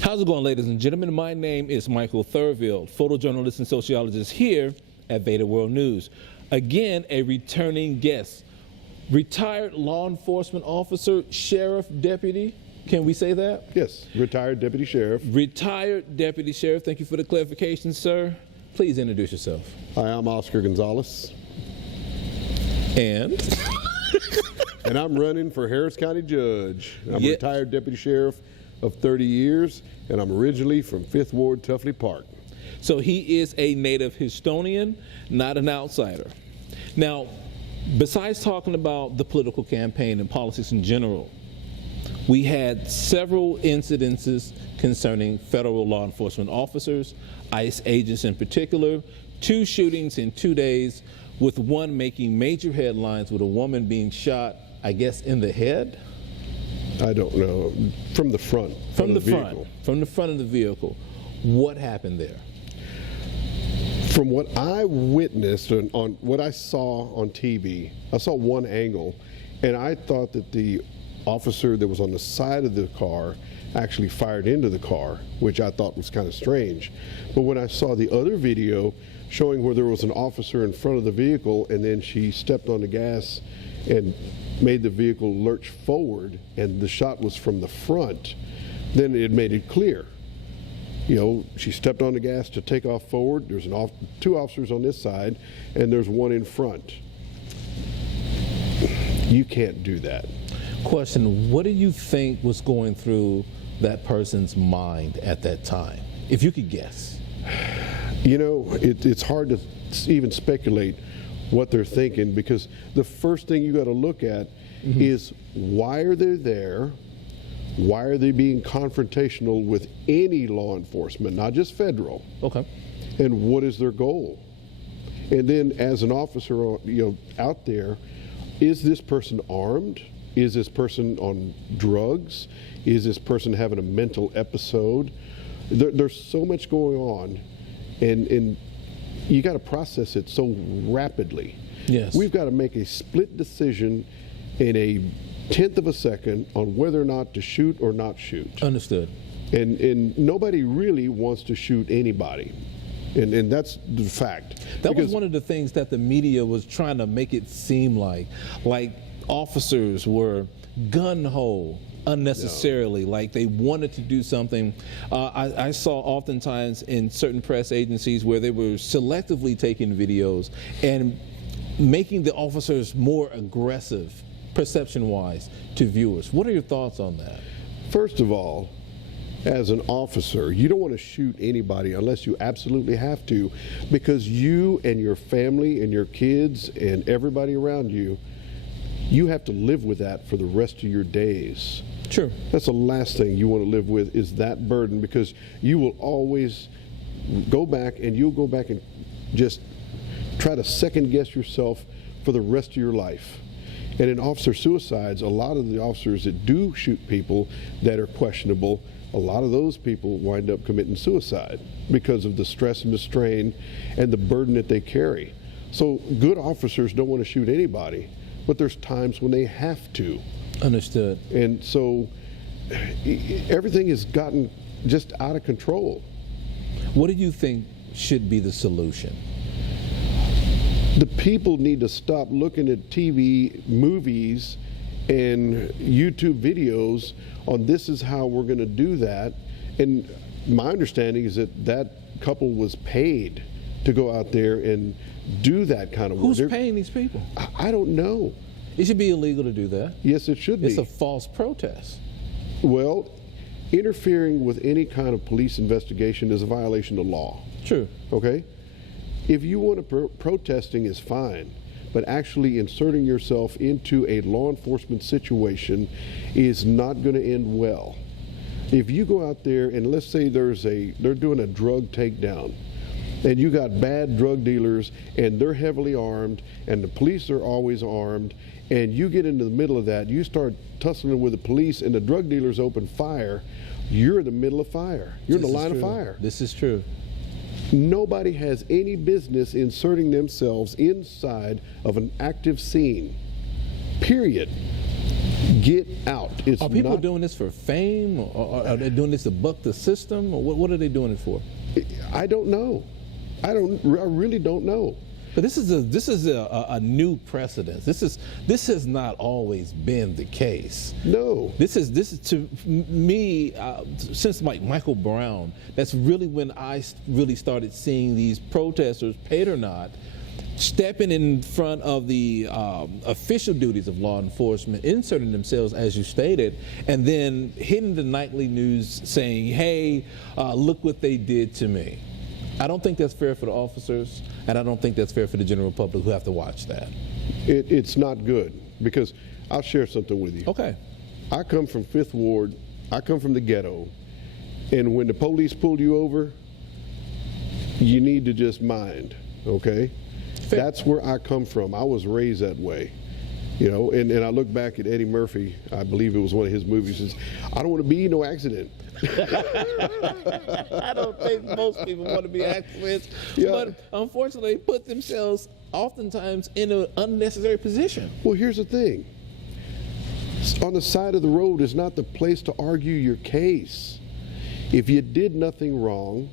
How's it going, ladies and gentlemen? My name is Michael Thurville, photojournalist and sociologist here at VEDA World News. Again, a returning guest, retired law enforcement officer, sheriff, deputy. Can we say that? Yes, retired deputy sheriff. Retired deputy sheriff. Thank you for the clarification, sir. Please introduce yourself. Hi, I'm Oscar Gonzales. And? And I'm running for Harris County Judge. I'm a retired deputy sheriff of 30 years, and I'm originally from 5th Ward, Tuffley Park. So he is a native Houstonian, not an outsider. Now, besides talking about the political campaign and politics in general, we had several incidences concerning federal law enforcement officers, ICE agents in particular, 2 shootings in 2 days, with one making major headlines with a woman being shot, I guess, in the head? I don't know. From the front. From the front. From the front of the vehicle. What happened there? From what I witnessed and on what I saw on TV, I saw one angle, and I thought that the officer that was on the side of the car actually fired into the car, which I thought was kind of strange. But when I saw the other video showing where there was an officer in front of the vehicle and then she stepped on the gas and made the vehicle lurch forward and the shot was from the front, then it made it clear. You know, she stepped on the gas to take off forward. There's 2 officers on this side and there's one in front. You can't do that. Question, what do you think was going through that person's mind at that time, if you could guess? You know, it's hard to even speculate what they're thinking, because the first thing you got to look at is why are they there? Why are they being confrontational with any law enforcement, not just federal? Okay. And what is their goal? And then as an officer, you know, out there, is this person armed? Is this person on drugs? Is this person having a mental episode? There's so much going on, and you got to process it so rapidly. Yes. We've got to make a split decision in a 1/10 of a second on whether or not to shoot or not shoot. Understood. And nobody really wants to shoot anybody. And that's the fact. That was one of the things that the media was trying to make it seem like officers were gun-ho unnecessarily, like they wanted to do something. I saw oftentimes in certain press agencies where they were selectively taking videos and making the officers more aggressive, perception-wise, to viewers. What are your thoughts on that? First of all, as an officer, you don't want to shoot anybody unless you absolutely have to, because you and your family and your kids and everybody around you, you have to live with that for the rest of your days. Sure. That's the last thing you want to live with, is that burden, because you will always go back and you'll go back and just try to second guess yourself for the rest of your life. And in officer suicides, a lot of the officers that do shoot people that are questionable, a lot of those people wind up committing suicide because of the stress and the strain and the burden that they carry. So good officers don't want to shoot anybody, but there's times when they have to. Understood. And so everything has gotten just out of control. What do you think should be the solution? The people need to stop looking at TV, movies, and YouTube videos on this is how we're going to do that. And my understanding is that that couple was paid to go out there and do that kind of work. Who's paying these people? I don't know. It should be illegal to do that. Yes, it should be. It's a false protest. Well, interfering with any kind of police investigation is a violation of law. True. Okay? If you want to protesting is fine, but actually inserting yourself into a law enforcement situation is not going to end well. If you go out there and let's say they're doing a drug takedown, and you got bad drug dealers and they're heavily armed and the police are always armed, and you get into the middle of that, you start tussling with the police and the drug dealers open fire, you're in the middle of fire. You're in the line of fire. This is true. Nobody has any business inserting themselves inside of an active scene, period. Get out. It's Are people not, doing this for fame, or are they doing this to buck the system, or what are they doing it for? I don't know. I really don't know. But this is a new precedent. This has not always been the case. No. This is to me since like Michael Brown. That's really when I really started seeing these protesters, paid or not, stepping in front of the official duties of law enforcement, inserting themselves, as you stated, and then hitting the nightly news saying, hey, look what they did to me. I don't think that's fair for the officers, and I don't think that's fair for the general public who have to watch that. It's not good, because I'll share something with you. Okay. I come from 5th Ward. I come from the ghetto. And when the police pull you over, you need to just mind, okay? Fair. That's where I come from. I was raised that way. You know, and I look back at Eddie Murphy, I believe it was one of his movies, says, I don't want to be in no accident. I don't think most people want to be accidents, Yeah. but unfortunately they put themselves oftentimes in an unnecessary position. Well, here's the thing. On the side of the road is not the place to argue your case. If you did nothing wrong,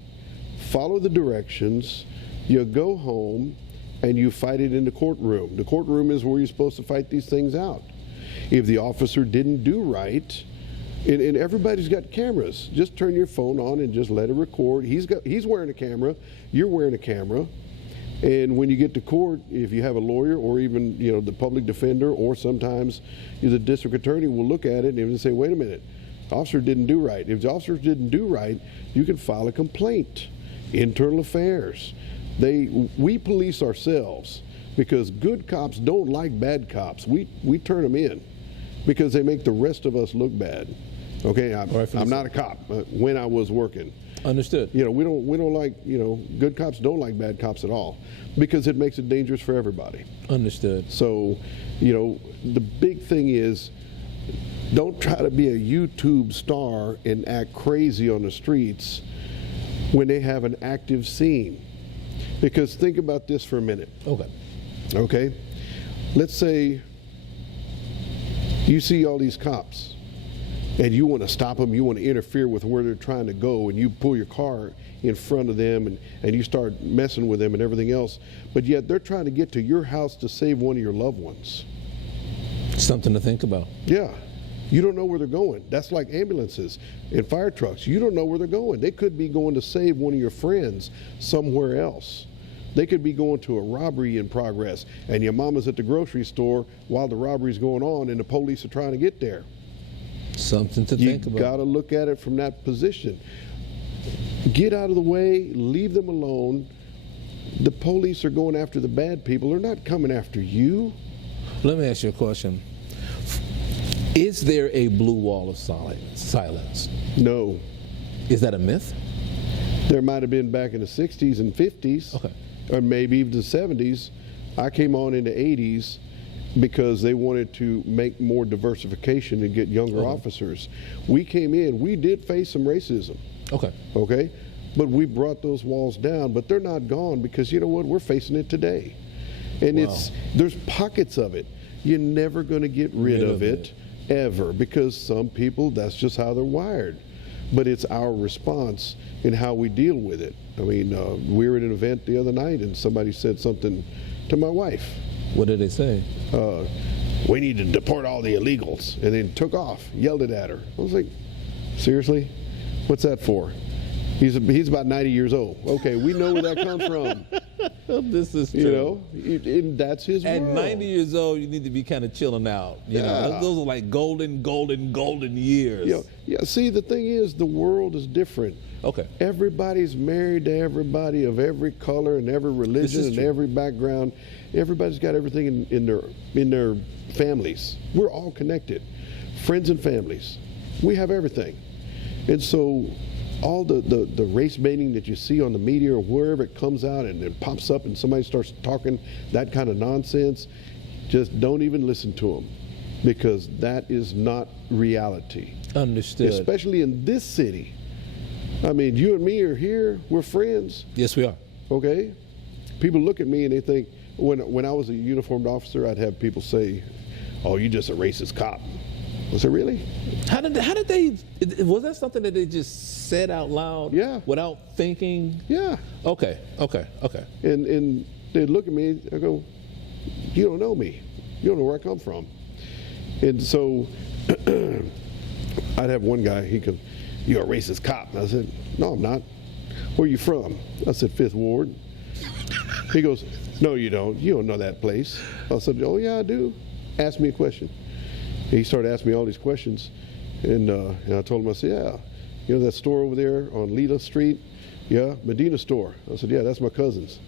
follow the directions, you go home, and you fight it in the courtroom. The courtroom is where you're supposed to fight these things out. If the officer didn't do right, and everybody's got cameras, just turn your phone on and just let it record. He's wearing a camera, you're wearing a camera, and when you get to court, if you have a lawyer or even the public defender, or sometimes the district attorney will look at it and say, wait a minute, the officer didn't do right. If the officer didn't do right, you can file a complaint. Internal affairs. We police ourselves because good cops don't like bad cops. We turn them in because they make the rest of us look bad. Okay, I'm not a cop when I was working. Understood. We don't like, good cops don't like bad cops at all because it makes it dangerous for everybody. Understood. So, the big thing is, don't try to be a YouTube star and act crazy on the streets when they have an active scene. Because think about this for a minute. Okay. Let's say you see all these cops and you want to stop them, you want to interfere with where they're trying to go, and you pull your car in front of them and you start messing with them and everything else, but yet they're trying to get to your house to save one of your loved ones. Something to think about. Yeah. You don't know where they're going. That's like ambulances and fire trucks. You don't know where they're going. They could be going to save one of your friends somewhere else. They could be going to a robbery in progress, and your mama's at the grocery store while the robbery's going on and the police are trying to get there. Something to think about. You got to look at it from that position. Get out of the way, leave them alone. The police are going after the bad people. They're not coming after you. Let me ask you a question. Is there a blue wall of silence? No. Is that a myth? There might have been back in the 60s and 50s. Okay. Or maybe even the 70s. I came on in the 80s because they wanted to make more diversification and get younger officers. We came in, we did face some racism. Okay? But we brought those walls down, but they're not gone because you know what? We're facing it today. And there's pockets of it. You're never going to get rid of it ever, because some people, that's just how they're wired. But it's our response in how we deal with it. I mean, we were at an event the other night and somebody said something to my wife. What did they say? We need to deport all the illegals, and then took off, yelled it at her. I was like, seriously? What's that for? He's about 90 years old. Okay, we know where that comes from. This is true. And that's his world. At 90 years old, you need to be kind of chilling out. You know, those are like golden years. Yeah. See, the thing is, the world is different. Okay. Everybody's married to everybody of every color and every religion and every background. Everybody's got everything in their families. We're all connected, friends and families. We have everything, and so all the race baiting that you see on the media or wherever it comes out and it pops up and somebody starts talking that kind of nonsense, just don't even listen to them, because that is not reality. Understood. Especially in this city. I mean, you and me are here, we're friends. Yes, we are. Okay? People look at me and they think, when I was a uniformed officer, I'd have people say, oh, you're just a racist cop. I said, really? How did they, was that something that they just said out loud? Yeah. Without thinking? Yeah. Okay. And they'd look at me, I go, you don't know me. You don't know where I come from. And so I'd have one guy, he goes, you're a racist cop. And I said, no, I'm not. Where are you from? I said, 5th Ward. He goes, no, you don't. You don't know that place. I said, oh, yeah, I do. Ask me a question. He started asking me all these questions. And I told him, I said, yeah, you know that store over there on Lita Street? Yeah, Medina store. I said, yeah, that's my cousin's.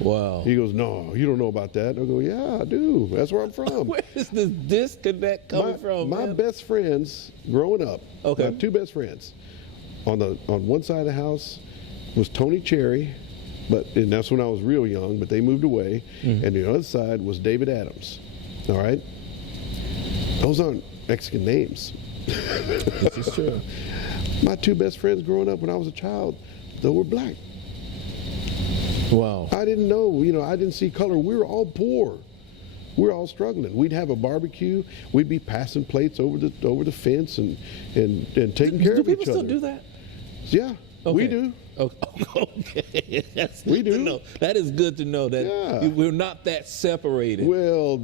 Wow. He goes, no, you don't know about that. I go, yeah, I do. That's where I'm from. Where is this disconnect coming from, My man? best friends growing up, Okay. my 2 best friends, on one side of the house was Tony Cherry, and that's when I was real young, but they moved away. Mm-hmm. And the other side was David Adams. All right? Those aren't Mexican names. This is true. My 2 best friends growing up when I was a child, they were black. Wow. I didn't know, I didn't see color. We were all poor. We were all struggling. We'd have a barbecue. We'd be passing plates over the fence and taking care of each other. Do people still do that? Yeah, Okay. we do. Okay. That's We good to do. know. That is good to know that Yeah. we're not that separated. Well,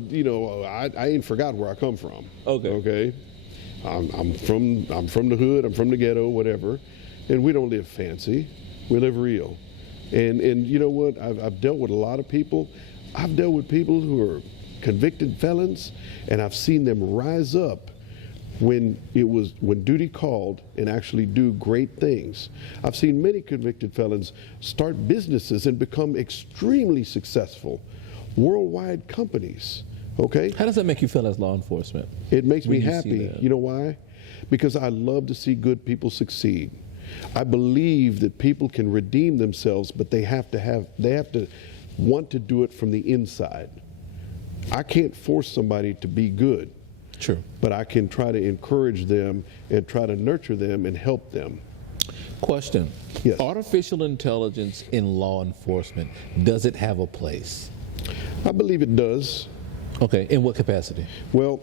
I ain't forgot where I come from. Okay. Okay. I'm from the hood. I'm from the ghetto, whatever, and we don't live fancy. We live real. And you know what? I've dealt with a lot of people. I've dealt with people who are convicted felons, and I've seen them rise up when duty called and actually do great things. I've seen many convicted felons start businesses and become extremely successful, worldwide companies. Okay? How does that make you feel as law enforcement? It makes me when you see happy. that? You know why? Because I love to see good people succeed. I believe that people can redeem themselves, but they have to want to do it from the inside. I can't force somebody to be good. True. But I can try to encourage them and try to nurture them and help them. Question. Yes. Artificial intelligence in law enforcement, does it have a place? I believe it does. Okay. In what capacity? Well,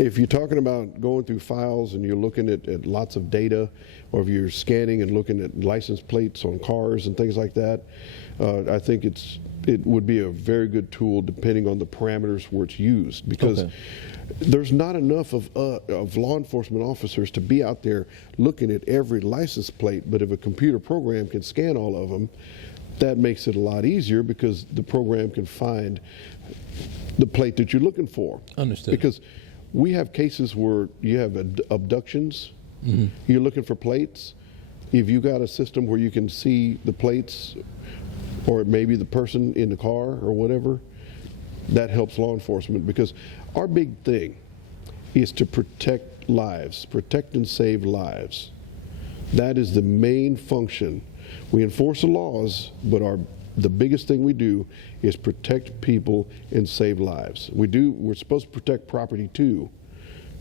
if you're talking about going through files and you're looking at lots of data, or if you're scanning and looking at license plates on cars and things like that, I think it would be a very good tool depending on the parameters where it's used, because there's not enough of law enforcement officers to be out there looking at every license plate. But if a computer program can scan all of them, that makes it a lot easier, because the program can find the plate that you're looking for. Understood. Because we have cases where you have abductions, you're looking for plates. If you got a system where you can see the plates, or maybe the person in the car or whatever, that helps law enforcement, because our big thing is to protect lives, protect and save lives. That is the main function. We enforce the laws, but the biggest thing we do is protect people and save lives. We're supposed to protect property too,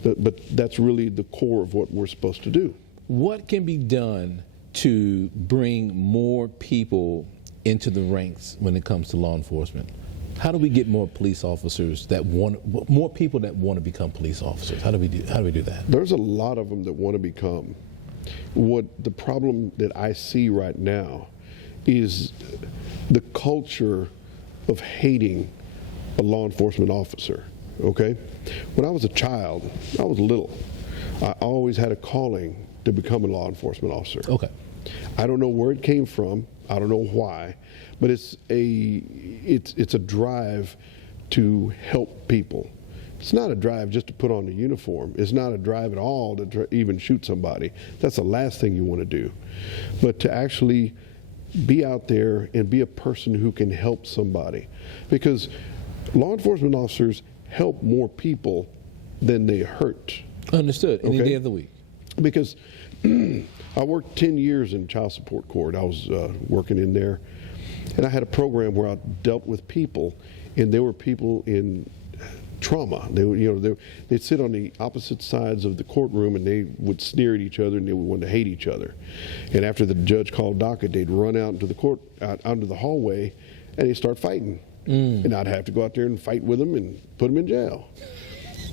but that's really the core of what we're supposed to do. What can be done to bring more people into the ranks when it comes to law enforcement? How do we get more police officers more people that want to become police officers? How do we do that? There's a lot of them that want to become. What the problem that I see right now is the culture of hating a law enforcement officer. Okay? When I was a child, I was little, I always had a calling to become a law enforcement officer. Okay. I don't know where it came from. I don't know why, but it's a drive to help people. It's not a drive just to put on the uniform. It's not a drive at all to even shoot somebody. That's the last thing you want to do. But to actually be out there and be a person who can help somebody. Because law enforcement officers help more people than they hurt. Understood. Any Okay. day of the week. Because I worked 10 years in child support court. I was working in there. And I had a program where I dealt with people, and there were people in trauma. They'd sit on the opposite sides of the courtroom, and they would sneer at each other, and they would want to hate each other. And after the judge called docket, they'd run out into the out onto the hallway, and they'd start fighting. And I'd have to go out there and fight with them and put them in jail.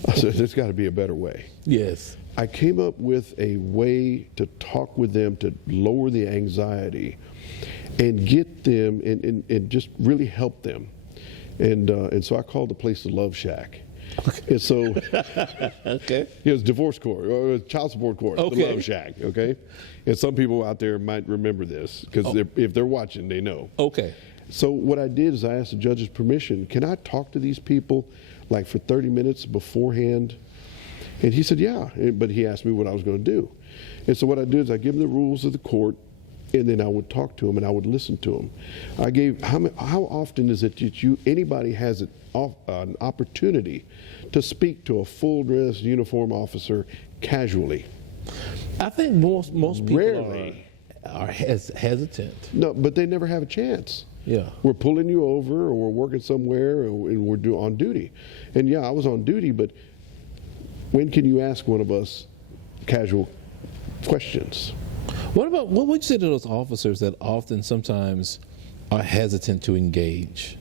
I said, there's got to be a better way. Yes. I came up with a way to talk with them to lower the anxiety and get them and just really help them. And so I called the place the Love Shack. Okay. And so Okay. it was divorce court or child support court, Okay. the Love Shack, okay? And some people out there might remember this because if they're watching, they know. Okay. So what I did is I asked the judge's permission. Can I talk to these people like for 30 minutes beforehand? And he said, yeah, but he asked me what I was going to do. And so what I did is I give him the rules of the court, and then I would talk to him and I would listen to him. I gave, how often is it that anybody has an opportunity to speak to a full-dress uniform officer casually? I think most people Rarely. are hesitant. No, but they never have a chance. Yeah. We're pulling you over, or we're working somewhere, and we're on duty. And yeah, I was on duty, but when can you ask one of us casual questions? What would you say to those officers that often sometimes are hesitant to engage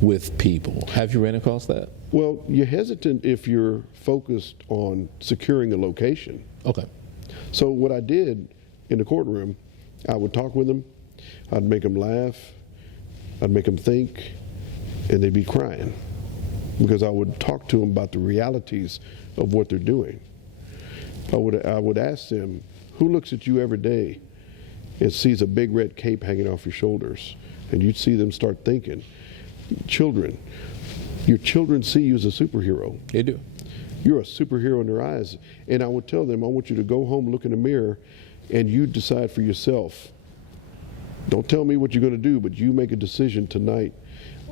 with people? Have you ran across that? Well, you're hesitant if you're focused on securing a location. Okay. So what I did in the courtroom, I would talk with them, I'd make them laugh, I'd make them think, and they'd be crying because I would talk to them about the realities of what they're doing. I would ask them, who looks at you every day and sees a big red cape hanging off your shoulders? And you'd see them start thinking. Children, your children see you as a superhero. They do. You're a superhero in their eyes. And I would tell them, I want you to go home, look in the mirror, and you decide for yourself. Don't tell me what you're going to do, but you make a decision tonight.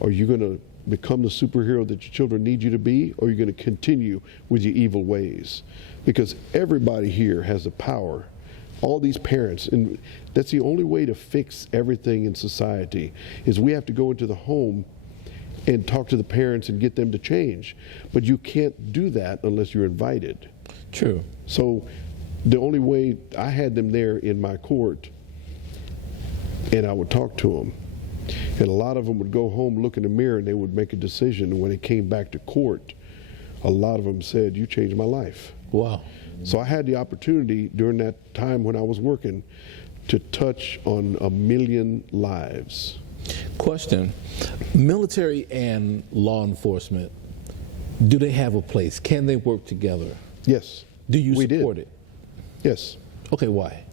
Are you going to become the superhero that your children need you to be, or are you going to continue with your evil ways? Because everybody here has the power, all these parents, and that's the only way to fix everything in society, is we have to go into the home and talk to the parents and get them to change. But you can't do that unless you're invited. True. So the only way, I had them there in my court, and I would talk to them. And a lot of them would go home, look in the mirror, and they would make a decision. And when they came back to court, a lot of them said, you changed my life. Wow. So I had the opportunity during that time when I was working to touch on 1 million lives. Question. Military and law enforcement, do they have a place? Can they work together? Yes. Do you we support did. it? Yes. Okay, why?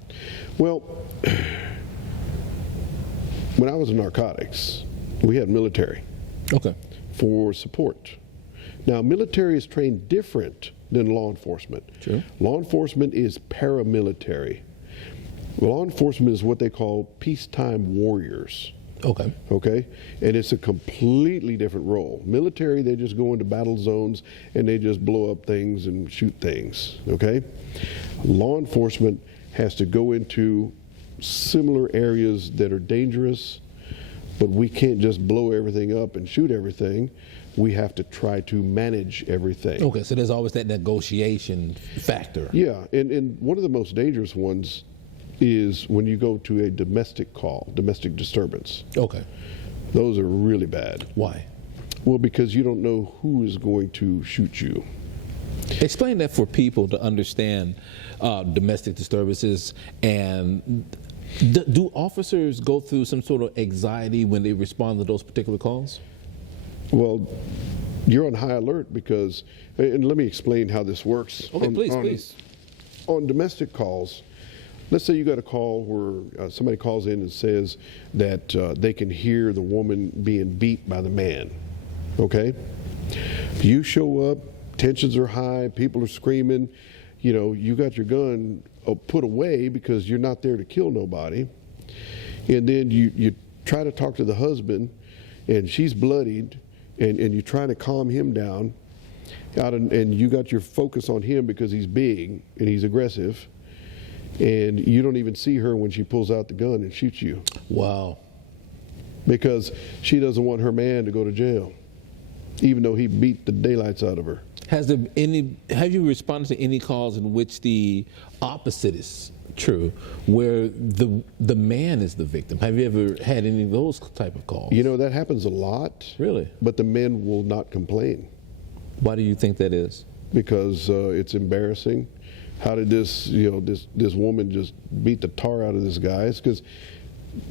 Well, when I was in narcotics, we had military Okay. for support. Now, military is trained different than law enforcement. Sure. Law enforcement is paramilitary. Law enforcement is what they call peacetime warriors. Okay. Okay? And it's a completely different role. Military, they just go into battle zones and they just blow up things and shoot things. Okay? Law enforcement has to go into similar areas that are dangerous, but we can't just blow everything up and shoot everything. We have to try to manage everything. Okay, so there's always that negotiation factor. Yeah, and one of the most dangerous ones is when you go to a domestic call, domestic disturbance. Okay. Those are really bad. Why? Well, because you don't know who is going to shoot you. Explain that for people to understand domestic disturbances. And do officers go through some sort of anxiety when they respond to those particular calls? Well, you're on high alert because, and let me explain how this works. Okay, please. On domestic calls, let's say you got a call where somebody calls in and says that they can hear the woman being beat by the man, okay? You show up, tensions are high, people are screaming, you know, you got your gun put away because you're not there to kill nobody, and then you try to talk to the husband, and she's bloodied, and you're trying to calm him down, and you got your focus on him because he's big and he's aggressive, and you don't even see her when she pulls out the gun and shoots you. Wow. Because she doesn't want her man to go to jail, even though he beat the daylights out of her. Have you responded to any calls in which the opposite is true, where the man is the victim? Have you ever had any of those type of calls? You know, that happens a lot. Really? But the men will not complain. Why do you think that is? because it's embarrassing. How did this this woman just beat the tar out of this guy? It's because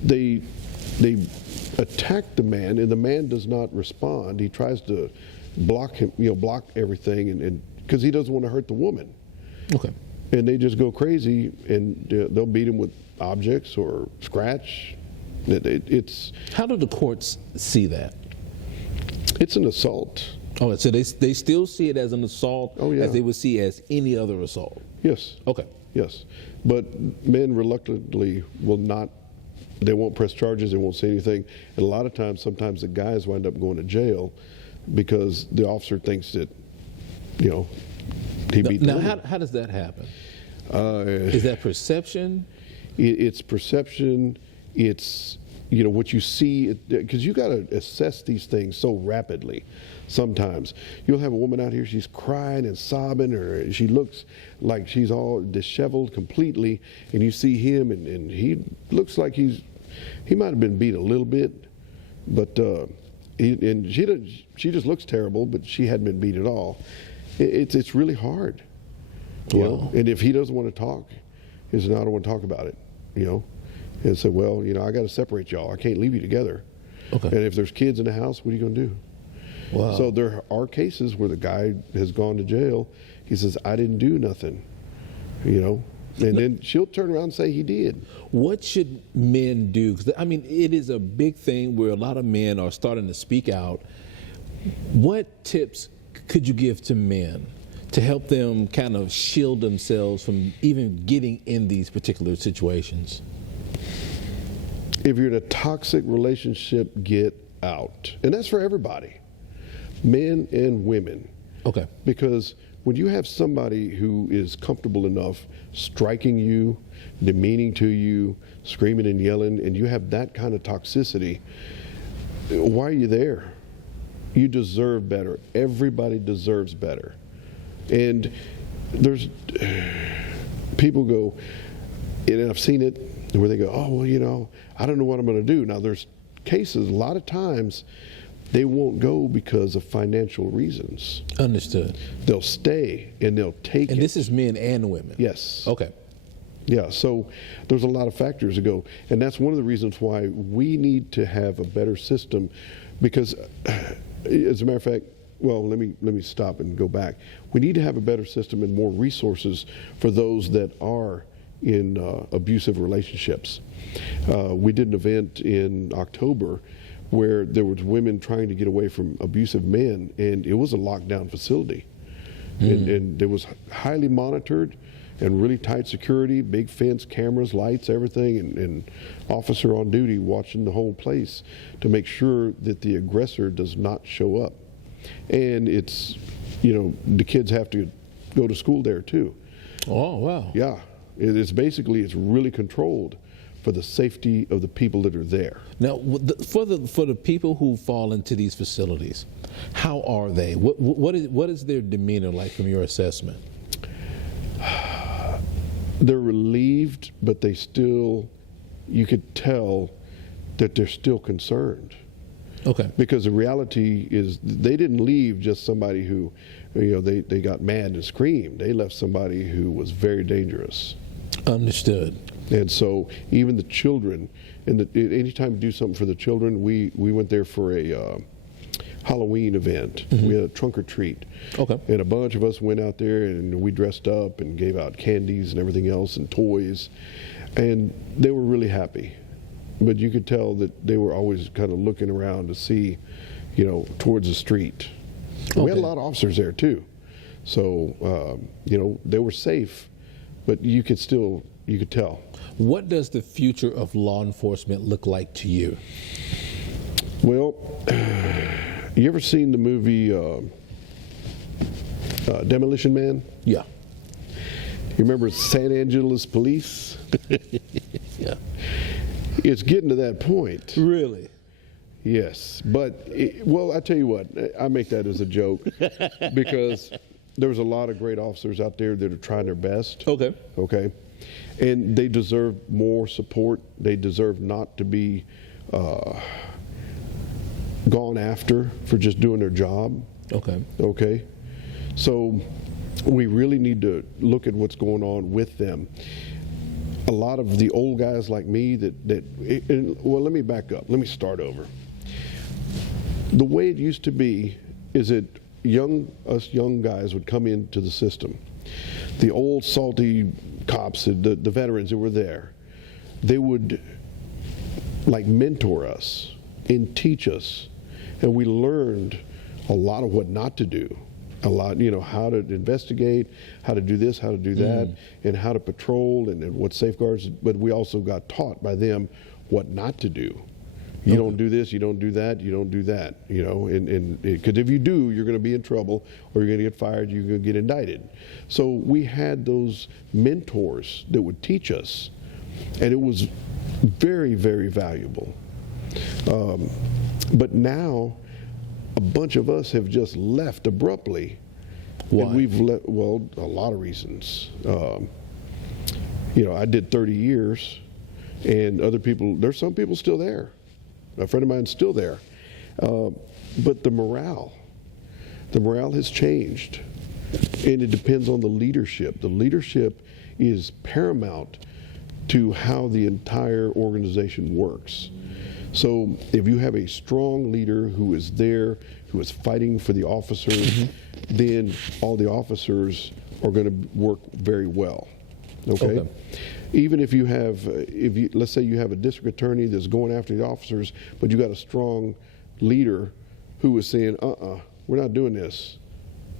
they attack the man, and the man does not respond. He tries to block him, block everything, and because he doesn't want to hurt the woman. Okay. And they just go crazy, and they'll beat him with objects or scratch. It's How do the courts see that? It's an assault. Oh, so they still see it as an assault, Oh, yeah. as they would see as any other assault. Yes. Okay. Yes. But men reluctantly will not. They won't press charges. They won't say anything. And a lot of times, sometimes the guys wind up going to jail because the officer thinks that, he beat the Now, woman. how does that happen? Is that perception? It's perception. It's what you see, because you got to assess these things so rapidly. Sometimes you'll have a woman out here, she's crying and sobbing, or she looks like she's all disheveled completely, and you see him, and he looks like he might have been beat a little bit, but she just looks terrible, but she hadn't been beat at all. It's really hard, you know. And if he doesn't want to talk, he says, "No, I don't want to talk about it," and say, "Well, I got to separate y'all. I can't leave you together." Okay. And if there's kids in the house, what are you going to do? Wow. So there are cases where the guy has gone to jail. He says, "I didn't do nothing," and then she'll turn around and say he did. What should men do? 'Cause, it is a big thing where a lot of men are starting to speak out. What tips could you give to men to help them kind of shield themselves from even getting in these particular situations? If you're in a toxic relationship, get out. And that's for everybody, men and women. Okay. Because when you have somebody who is comfortable enough striking you, demeaning to you, screaming and yelling, and you have that kind of toxicity, why are you there? You deserve better. Everybody deserves better. And there's people go, and I've seen it, where they go, "Oh, well, I don't know what I'm going to do." Now, there's cases, a lot of times, they won't go because of financial reasons. Understood. They'll stay, and they'll take it. And this is men and women? Yes. Okay. Yeah, so there's a lot of factors to go. And that's one of the reasons why we need to have a better system, because, as a matter of fact, well, let me stop and go back. We need to have a better system and more resources for those that are in abusive relationships. We did an event in October where there was women trying to get away from abusive men, and it was a lockdown facility. And it was highly monitored and really tight security, big fence, cameras, lights, everything, and officer on duty watching the whole place to make sure that the aggressor does not show up. And it's, the kids have to go to school there too. Oh, wow. Yeah, it's really controlled for the safety of the people that are there. Now, for the people who fall into these facilities, how are they? What is their demeanor like from your assessment? They're relieved, but you could tell that they're still concerned. Okay. Because the reality is they didn't leave just somebody who, they got mad and screamed. They left somebody who was very dangerous. Understood. And so even the children, and anytime we do something for the children, we went there for a Halloween event. Mm-hmm. We had a trunk or treat. Okay. And a bunch of us went out there and we dressed up and gave out candies and everything else and toys. And they were really happy. But you could tell that they were always kind of looking around to see, towards the street. Okay. We had a lot of officers there too. So, they were safe, but you could tell. What does the future of law enforcement look like to you? Well, you ever seen the movie Demolition Man? Yeah. You remember San Angeles Police? Yeah. It's getting to that point. Really? Yes. But, I tell you what, I make that as a joke because there's a lot of great officers out there that are trying their best. Okay. Okay. And they deserve more support. They deserve not to be gone after for just doing their job. Okay. Okay. So we really need to look at what's going on with them. A lot of the old guys like me well, let me back up. Let me start over. The way it used to be is that us young guys would come into the system. The old salty cops, the veterans that were there, they would like mentor us and teach us, and we learned a lot of what not to do. A lot, how to investigate, how to do this, how to do that, and how to patrol, and what safeguards. But we also got taught by them what not to do. You don't do this, you don't do that, you don't do that. And because if you do, you're going to be in trouble, or you're going to get fired, you're going to get indicted. So we had those mentors that would teach us, and it was very, very valuable. But now, a bunch of us have just left abruptly. Why? And we've well, a lot of reasons. I did 30 years, and there's some people still there. A friend of mine's still there. But the morale has changed, and it depends on the leadership. The leadership is paramount to how the entire organization works. So if you have a strong leader who is there, who is fighting for the officers, then all the officers are going to work very well. Okay? Even if you have, let's say you have a district attorney that's going after the officers, but you got a strong leader who is saying, we're not doing this.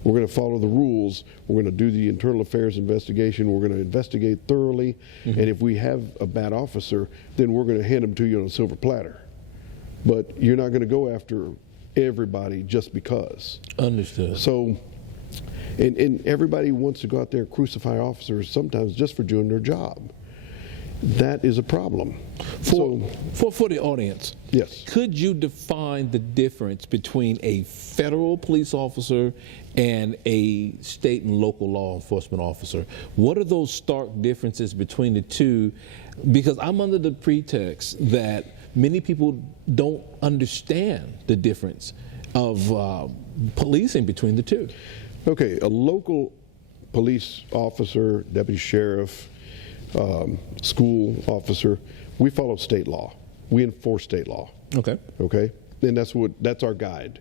We're going to follow the rules. We're going to do the internal affairs investigation. We're going to investigate thoroughly. And if we have a bad officer, then we're going to hand them to you on a silver platter. But you're not going to go after everybody just because. Understood. So, and everybody wants to go out there and crucify officers sometimes just for doing their job. That is a problem. For the audience, yes. Could you define the difference between a federal police officer and a state and local law enforcement officer? What are those stark differences between the two? Because I'm under the pretext that many people don't understand the difference of policing between the two. Okay, a local police officer, deputy sheriff, school officer, we follow state law. We enforce state law. Okay. Okay, and that's our guide.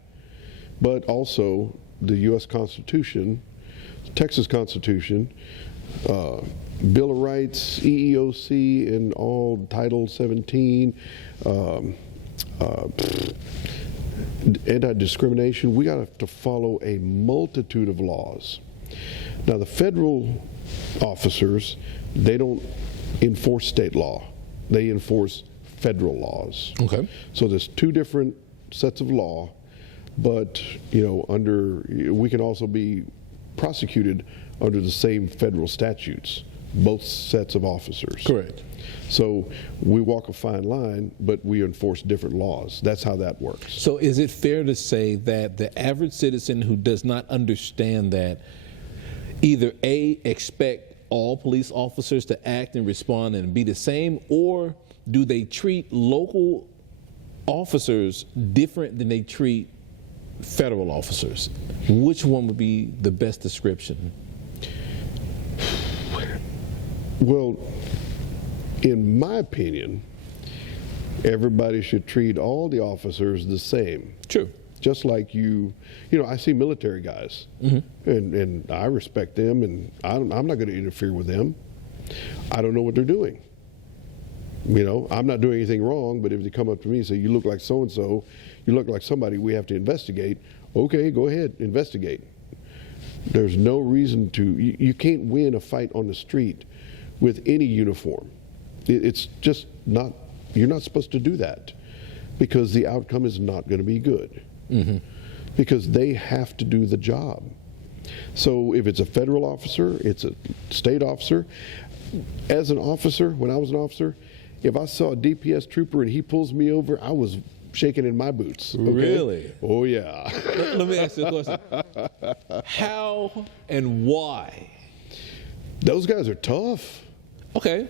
But also the U.S. Constitution, Texas Constitution, Bill of Rights, EEOC, and all Title 17, anti-discrimination. We got to follow a multitude of laws. Now the federal officers, they don't enforce state law. They enforce federal laws. Okay. So there's two different sets of law, but we can also be prosecuted under the same federal statutes, both sets of officers. Correct. So we walk a fine line, but we enforce different laws. That's how that works. So is it fair to say that the average citizen who does not understand that either A, expect all police officers to act and respond and be the same, or do they treat local officers different than they treat federal officers? Which one would be the best description? Well, in my opinion, everybody should treat all the officers the same. True. Just like I see military guys, and I respect them, and I'm not going to interfere with them. I don't know what they're doing. I'm not doing anything wrong, but if they come up to me and say, you look like so-and-so, you look like somebody we have to investigate, okay, go ahead, investigate. There's no reason to, you can't win a fight on the street with any uniform. It's just not, you're not supposed to do that, because the outcome is not going to be good. Because they have to do the job. So if it's a federal officer, it's a state officer. As an officer, when I was an officer, if I saw a DPS trooper and he pulls me over, I was shaking in my boots. Okay? Really? Oh yeah. Let me ask you a question. How and why? Those guys are tough. Okay.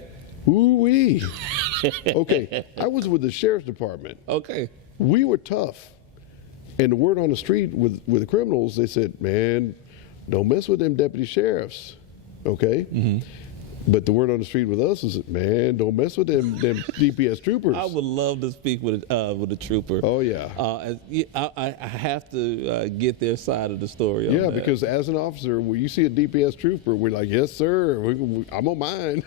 Ooh-wee. Okay, I was with the sheriff's department. Okay. We were tough. And the word on the street with the criminals, they said, man, don't mess with them deputy sheriffs, okay? But the word on the street with us is, man, don't mess with them DPS troopers. I would love to speak with a trooper. Oh, yeah. I have to get their side of the story. On Yeah, that. because as an officer, when you see a DPS trooper, we're like, yes, sir, I'm on mine.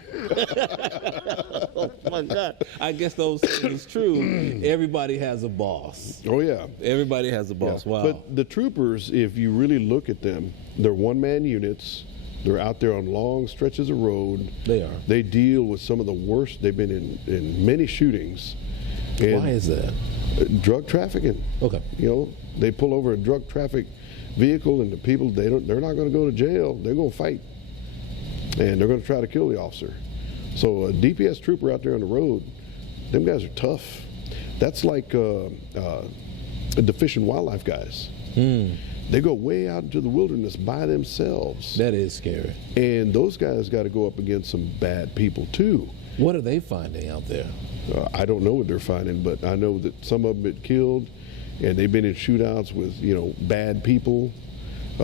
Oh my God! I guess those things true. Everybody has a boss. Oh, yeah. Everybody has a boss. Yeah. Wow. But the troopers, if you really look at them, they're one-man units. They're out there on long stretches of road. They are. They deal with some of the worst. They've been in many shootings. And Why is that? drug trafficking. Okay. You know, they pull over a drug traffic vehicle, and the people they're not going to go to jail. They're going to fight, and they're going to try to kill the officer. So a DPS trooper out there on the road, them guys are tough. That's like the Fish and Wildlife guys. They go way out into the wilderness by themselves. That is scary. And those guys got to go up against some bad people too. What are they finding out there? I don't know what they're finding, but I know that some of them get killed, and they've been in shootouts with, you know, bad people,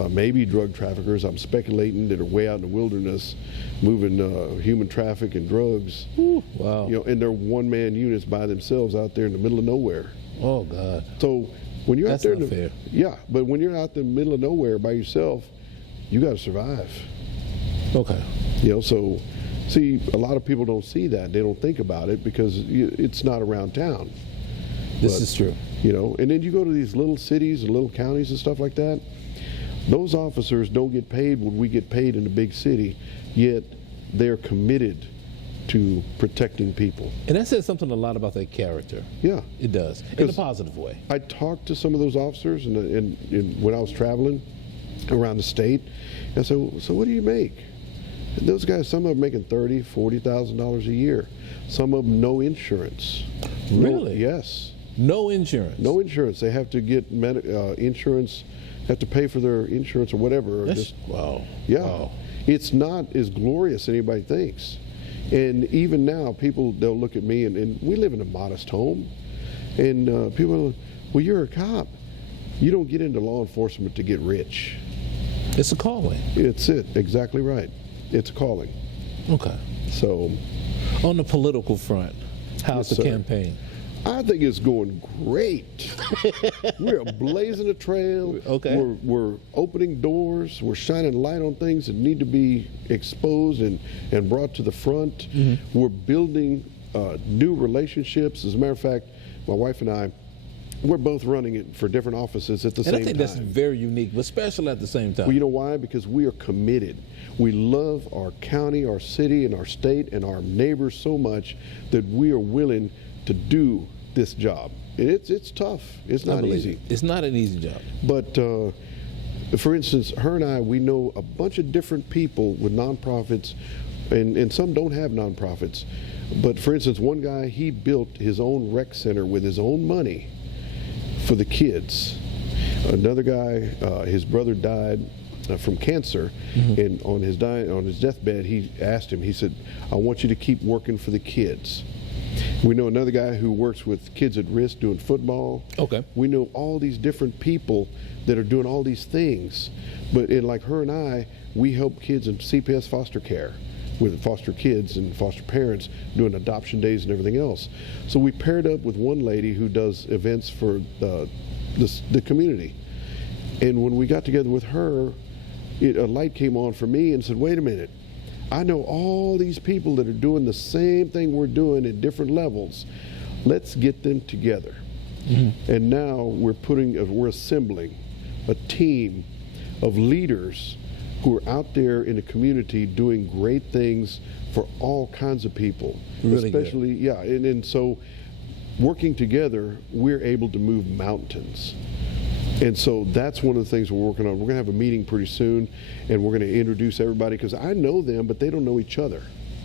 maybe drug traffickers. I'm speculating that are way out in the wilderness, moving human traffic and drugs. Ooh, wow. You know, and they're one-man units by themselves out there in the middle of nowhere. Oh God. So when you're That's out there, not fair. Yeah, but when you're out in the middle of nowhere by yourself, you got to survive. Okay. You know, so see, a lot of people don't see that. They don't think about it because it's not around town. This is true. You know, and then you go to these little cities and little counties and stuff like that. Those officers don't get paid what we get paid in the big city, yet they're committed to protecting people. And that says something a lot about their character. Yeah. It does, in a positive way. I talked to some of those officers when I was traveling around the state. And so what do you make? And those guys, some of them making $30,000, $40,000 a year. Some of them no insurance. Really? Yes. No insurance. No insurance. They have to get insurance, have to pay for their insurance or whatever. Wow. Yeah. Wow. It's not as glorious as anybody thinks. And even now, they'll look at me, and we live in a modest home. And people are like, well, you're a cop. You don't get into law enforcement to get rich. It's a calling. It's it. Exactly right. It's a calling. Okay. So, on the political front, how's Yes, the sir. campaign? I think it's going great. We're blazing a trail. Okay. We're opening doors. We're shining light on things that need to be exposed and brought to the front. We're building new relationships. As a matter of fact, my wife and I, we're both running it for different offices at the same And I think time. that's very unique, but special at the same time. Well, you know why? Because we are committed. We love our county, our city, and our state, and our neighbors so much that we are willing to do this job. And it's tough. It's not easy. It's not an easy job. But for instance, her and I, we know a bunch of different people with nonprofits, and some don't have nonprofits. But for instance, one guy, he built his own rec center with his own money for the kids. Another guy, his brother died from cancer, and on his deathbed, he asked him, he said, I want you to keep working for the kids. We know another guy who works with kids at risk doing football. Okay. We know all these different people that are doing all these things. But like her and I, we help kids in CPS foster care with foster kids and foster parents doing adoption days and everything else. So we paired up with one lady who does events for the community. And when we got together with her, a light came on for me and said, wait a minute. I know all these people that are doing the same thing we're doing at different levels. Let's get them together. And now we're assembling a team of leaders who are out there in the community doing great things for all kinds of people. Really good. Especially, yeah, and so working together, we're able to move mountains. And so that's one of the things we're working on. We're going to have a meeting pretty soon, and we're going to introduce everybody because I know them, but they don't know each other.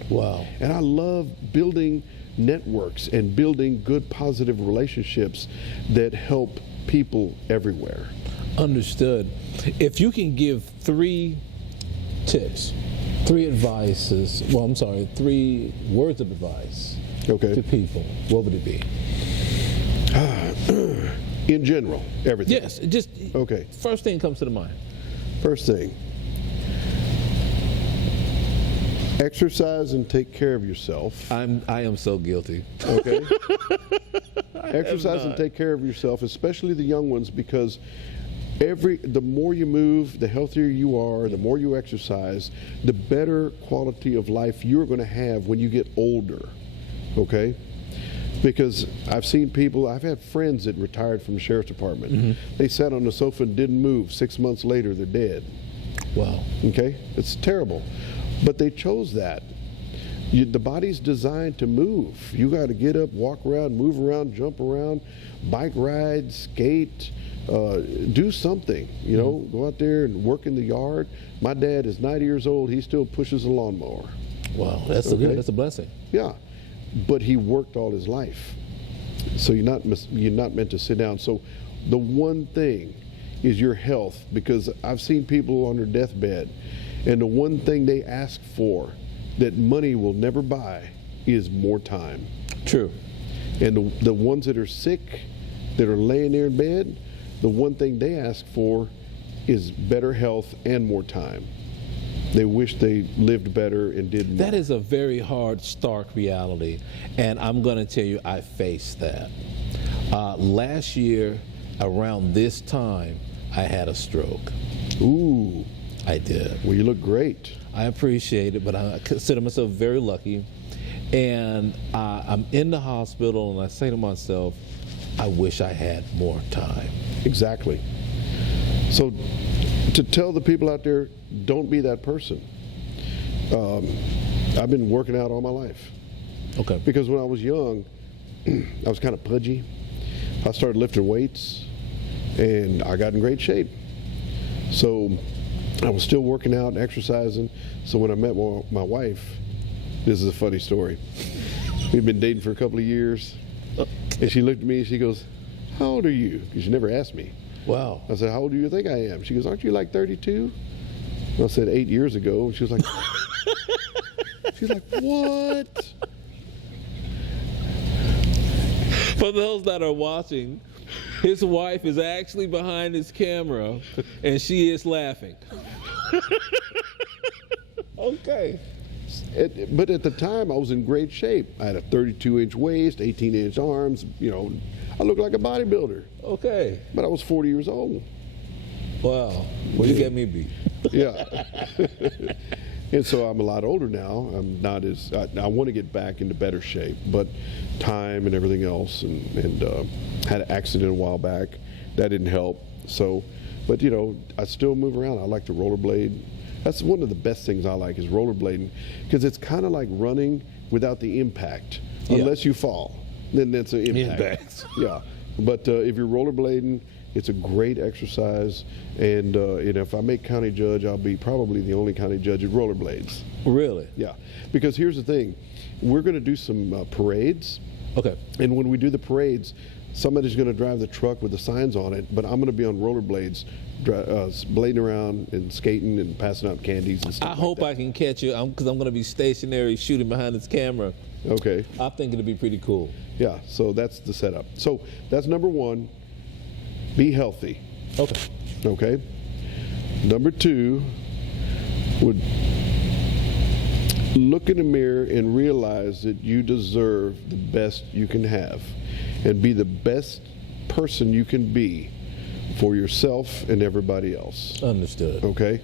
Wow. And I love building networks and building good, positive relationships that help people everywhere. Understood. If you can give 3 tips, 3 advices, well, I'm sorry, 3 words of advice Okay. to people, what would it be? In general, everything. Yes, just Okay. first thing comes to the mind. First thing, Exercise and take care of yourself. I am so guilty. Okay. Exercise and take care of yourself, especially the young ones, because the more you move, the healthier you are, the more you exercise, the better quality of life you're going to have when you get older. Okay? Because I've seen people, I've had friends that retired from the sheriff's department. They sat on the sofa and didn't move. 6 months later, they're dead. Wow. Okay? It's terrible. But they chose that. The body's designed to move. You got to get up, walk around, move around, jump around, bike ride, skate, do something. You know, go out there and work in the yard. My dad is 90 years old. He still pushes a lawnmower. Wow, that's a blessing. Yeah, but he worked all his life. So you're not meant to sit down. So the one thing is your health, because I've seen people on their deathbed, and the one thing they ask for that money will never buy is more time. True. And the ones that are sick, that are laying there in bed, the one thing they ask for is better health and more time. They wish they lived better and did more. That is a very hard, stark reality, and I'm going to tell you, I faced that. Last year, around this time, I had a stroke. Ooh. I did. Well, you look great. I appreciate it, but I consider myself very lucky. And I'm in the hospital, and I say to myself, I wish I had more time. Exactly. So to tell the people out there, don't be that person. I've been working out all my life. Okay. Because when I was young, I was kind of pudgy. I started lifting weights, and I got in great shape. So I was still working out and exercising. So when I met my wife, this is a funny story. We've been dating for a couple of years, and she looked at me and she goes, "How old are you?" Because she never asked me. Wow. I said, "How old do you think I am?" She goes, "Aren't you like 32? I said, 8 years ago. And she was like, "What?" For those that are watching, his wife is actually behind his camera, and she is laughing. Okay. But at the time, I was in great shape. I had a 32-inch waist, 18-inch arms. You know, I looked like a bodybuilder. Okay. But I was 40 years old. Wow. Well, you get me beat. Yeah. And so I'm a lot older now. I'm not as, I want to get back into better shape, but time and everything else, and had an accident a while back. That didn't help. So, but you know, I still move around. I like to rollerblade. That's one of the best things I like, is rollerblading, because it's kind of like running without the impact, unless you fall. Then that's an impact. Yeah. But if you're rollerblading, it's a great exercise, and if I make county judge, I'll be probably the only county judge that rollerblades. Really? Yeah, because here's the thing, we're going to do some parades. Okay. And when we do the parades, somebody's going to drive the truck with the signs on it, but I'm going to be on rollerblades, blading around and skating and passing out candies and stuff. I hope I can catch you, because I'm going to be stationary shooting behind this camera. Okay. I think it'll be pretty cool. Yeah, so that's the setup. So that's number one, be healthy. Okay. Okay. Number two would look in the mirror and realize that you deserve the best you can have, and be the best person you can be for yourself and everybody else. Understood. Okay?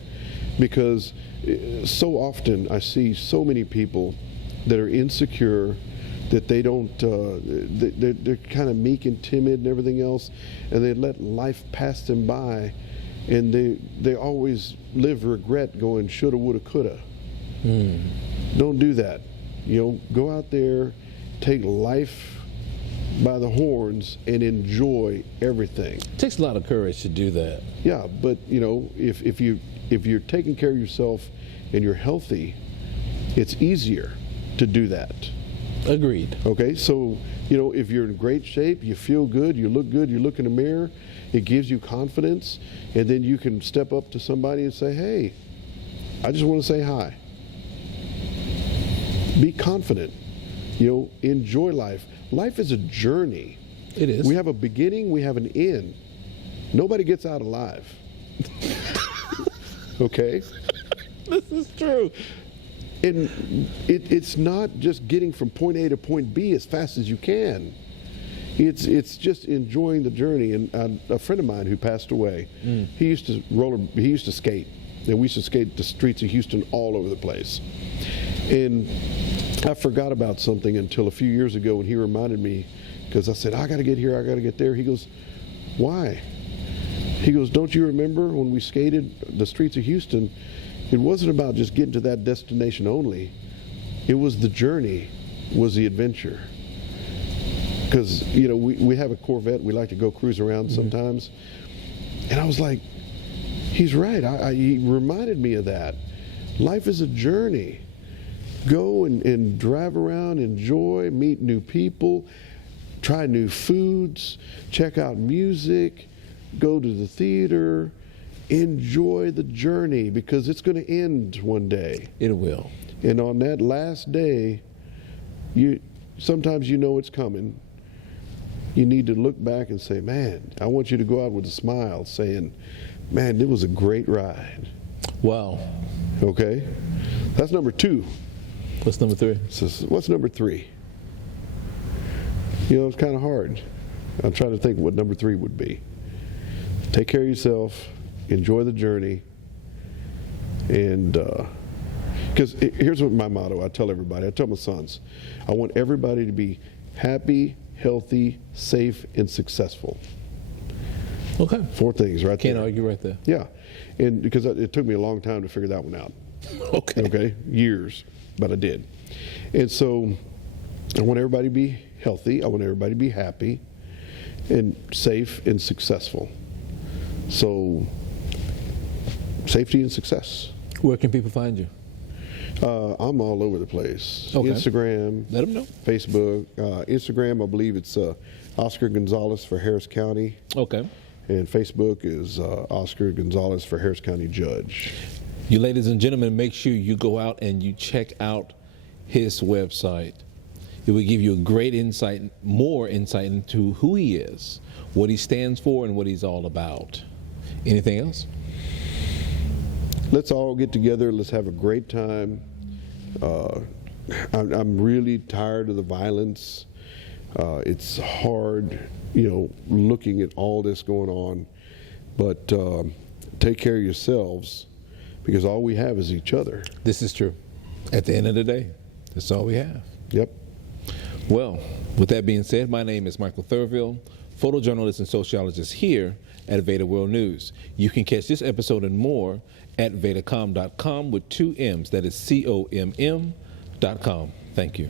Because so often I see so many people that are insecure, that they don't, they're kind of meek and timid and everything else, and they let life pass them by, and they always live regret, going shoulda, woulda, coulda. Don't do that. You know, go out there, take life by the horns, and enjoy everything. It takes a lot of courage to do that. Yeah, but you know, if you're taking care of yourself and you're healthy, it's easier to do that. Agreed. Okay, so you know, if you're in great shape, you feel good, you look in the mirror, it gives you confidence, and then you can step up to somebody and say, "Hey, I just want to say hi." Be confident. You know, enjoy life. Life is a journey. It is. We have a beginning, we have an end. Nobody gets out alive. Okay? This is true. And it's not just getting from point A to point B as fast as you can. It's just enjoying the journey. And a friend of mine who passed away, he used to skate, and we used to skate the streets of Houston all over the place. And I forgot about something until a few years ago when he reminded me, because I said, I got to get here, I got to get there. He goes, why? He goes, don't you remember when we skated the streets of Houston? It wasn't about just getting to that destination only. It was the journey, was the adventure. Because, you know, we have a Corvette. We like to go cruise around sometimes. And I was like, he's right. He reminded me of that. Life is a journey. Go and drive around, enjoy, meet new people, try new foods, check out music, go to the theater. Enjoy the journey, because it's going to end one day. It will. And on that last day, sometimes you know it's coming. You need to look back and say, man, I want you to go out with a smile saying, man, it was a great ride. Wow. Okay? That's number 2. What's number 3? So what's number 3? You know, it's kind of hard. I'm trying to think what number 3 would be. Take care of yourself. Enjoy the journey. And because here's what my motto, I tell everybody, I tell my sons, I want everybody to be happy, healthy, safe, and successful. Okay. 4 things right there. Can't argue right there. Yeah. And because it took me a long time to figure that one out. Okay. Okay. Years, but I did. And so I want everybody to be healthy. I want everybody to be happy and safe and successful. So safety and success. Where can people find you? I'm all over the place. Okay. Instagram. Let them know. Facebook. Instagram, I believe it's Oscar Gonzales for Harris County. Okay. And Facebook is Oscar Gonzales for Harris County Judge. You ladies and gentlemen, make sure you go out and you check out his website. It will give you a great insight, more insight into who he is, what he stands for, and what he's all about. Anything else? Let's all get together. Let's have a great time. I'm really tired of the violence. It's hard, you know, looking at all this going on. But take care of yourselves, because all we have is each other. This is true. At the end of the day, that's all we have. Yep. Well, with that being said, my name is Michael Thurville, photojournalist and sociologist here at VEDA World News. You can catch this episode and more at vedacom.com with 2 M's. That is COMM.com. Thank you.